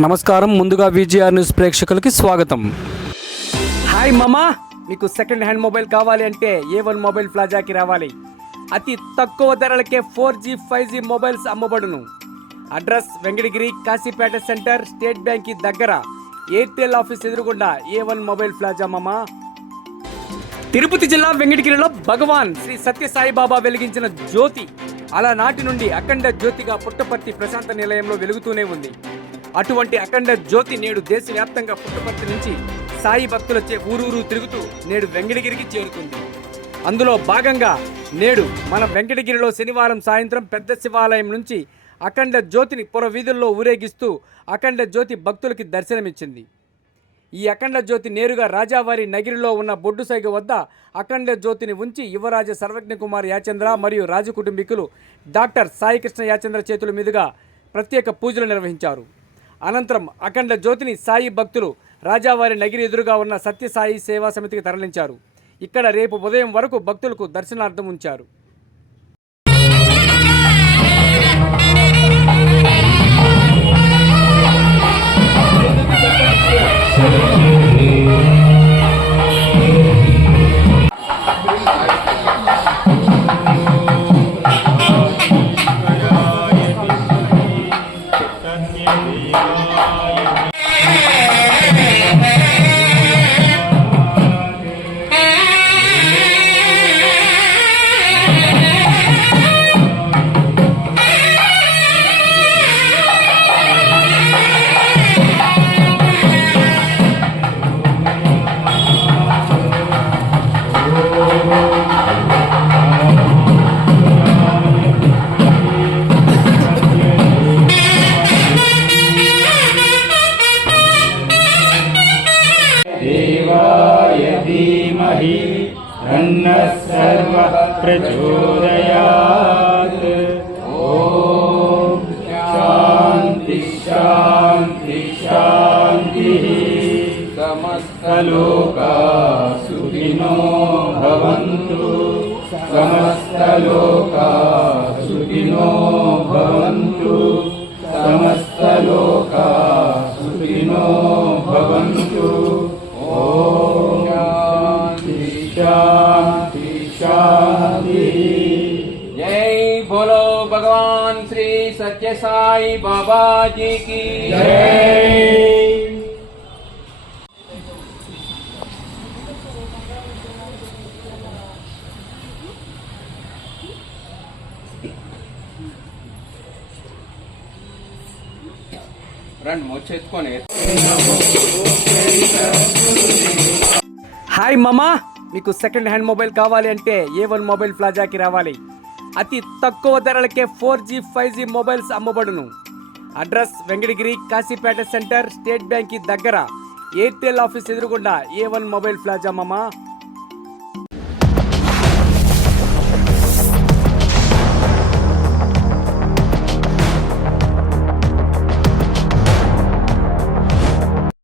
నమస్కారం. ముందుగా VGR news ప్రేక్షకులకి స్వాగతం. హాయ్ మామా, మీకు సెకండ్ హ్యాండ్ మొబైల్ కావాలి అంటే A1 మొబైల్ ప్లాజాకి రావాలి. అతి తక్కువ ధరలకే 4G 5G మొబైల్స్ అమ్మబడును. Address Venkatagiri Kasipet centre, state bank దగ్గర, ఎయిర్టెల్ ఆఫీస్ ఎదురుగుండా A1 మొబైల్ ప్లాజా మామా. తిరుపతి జిల్లా వెంకటగిరిలో భగవాన్ శ్రీ సత్యసాయిబాబా వెలిగించిన జ్యోతి అలనాటి నుండి అఖండ జ్యోతిగా పుట్టపర్తి ప్రశాంత నిలయంలో వెలుగుతూనే ఉంది. అటువంటి అఖండ జ్యోతి నేడు దేశవ్యాప్తంగా పుట్టపర్తి నుంచి సాయి భక్తులచే ఊరూరు తిరుగుతూ నేడు వెంకటగిరికి చేరుకుంది. అందులో భాగంగా నేడు మన వెంకటగిరిలో శనివారం సాయంత్రం పెద్ద శివాలయం నుంచి అఖండ జ్యోతిని పుర వీధుల్లో ఊరేగిస్తూ అఖండ జ్యోతి భక్తులకి దర్శనమిచ్చింది. ఈ అఖండ జ్యోతి నేరుగా రాజావారి నగిరిలో ఉన్న బొడ్డు సైగ వద్ద అఖండ జ్యోతిని ఉంచి యువరాజ సర్వజ్ఞ కుమార్ యాచంద్ర మరియు రాజ కుటుంబీకులు డాక్టర్ సాయికృష్ణ యాచంద్ర చేతుల మీదుగా ప్రత్యేక పూజలు నిర్వహించారు. అనంతరం అఖండ జ్యోతిని సాయి భక్తులు రాజావారి నగిరి ఎదురుగా ఉన్న సత్యసాయి సేవా సమితికి తరలించారు. ఇక్కడ రేపు ఉదయం వరకు భక్తులకు దర్శనార్థం ఉంచారు. देवाय धीमहि तन्नः सर्वः प्रचोदयात्। ॐ शान्ति शान्ति शान्तिः। समस्तलोकाः सुखिनो भवन्तु। समस्तलोकाः सुखिनो भवन्तु। समस्तलोकाः सुखिनो भवन्तु। शांति शांति। जय बोलो भगवान श्री सत्य साई बाबा जी की जय। రండి ముచ్చెత్తుకొని. హాయ్ మామా, మీకు సెకండ్ హ్యాండ్ మొబైల్ కావాలి అంటే A1 మొబైల్ ప్లాజాకి రావాలి. అతి తక్కువ ధరలకే 4G 5G మొబైల్స్ అమ్మబడును. Address Venkatagiri Kasipet centre, state bank దగ్గర, ఎయిర్టెల్ ఆఫీస్ ఎదురుగుండా A1 మొబైల్ ప్లాజా మామా.